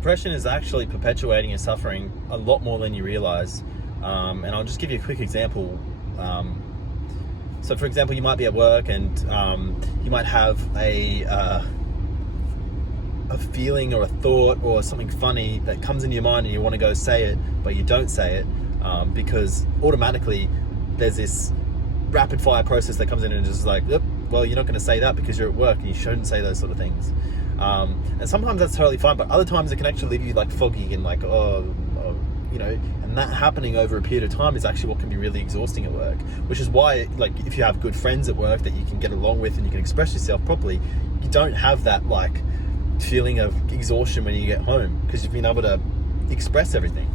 Depression is actually perpetuating your suffering a lot more than you realize. And I'll just give you a quick example. So for example, you might be at work and you might have a feeling or a thought or something funny that comes into your mind and you want to go say it, but you don't say it because automatically there's this rapid fire process that comes in and just like, well, you're not going to say that because you're at work and you shouldn't say those sort of things. And sometimes that's totally fine, but other times it can actually leave you like foggy and like, and that happening over a period of time is actually what can be really exhausting at work, which is why, like, if you have good friends at work that you can get along with and you can express yourself properly, you don't have that like feeling of exhaustion when you get home because you've been able to express everything.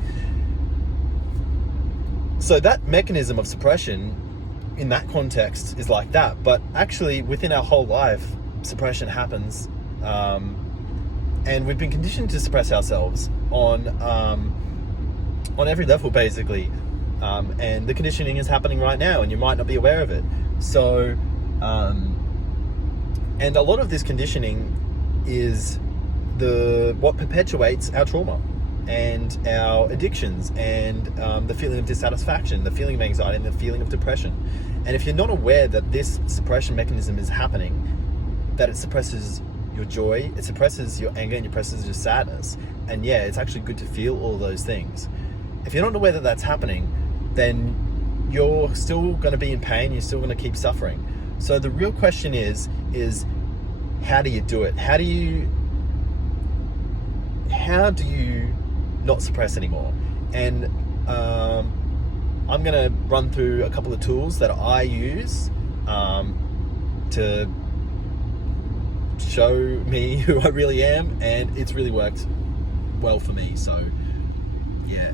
So that mechanism of suppression in that context is like that, but actually within our whole life, suppression happens, and we've been conditioned to suppress ourselves on every level basically, and the conditioning is happening right now and you might not be aware of it. So and a lot of this conditioning is what perpetuates our trauma and our addictions and the feeling of dissatisfaction, the feeling of anxiety, and the feeling of depression. And if you're not aware that this suppression mechanism is happening, that it suppresses your joy, it suppresses your anger, and it suppresses your sadness, and yeah, it's actually good to feel all those things. If you're not aware that that's happening, then you're still going to be in pain, you're still going to keep suffering. So the real question is how do you do it? How do you not suppress anymore? And I'm going to run through a couple of tools that I use to show me who I really am, and it's really worked well for me. So yeah.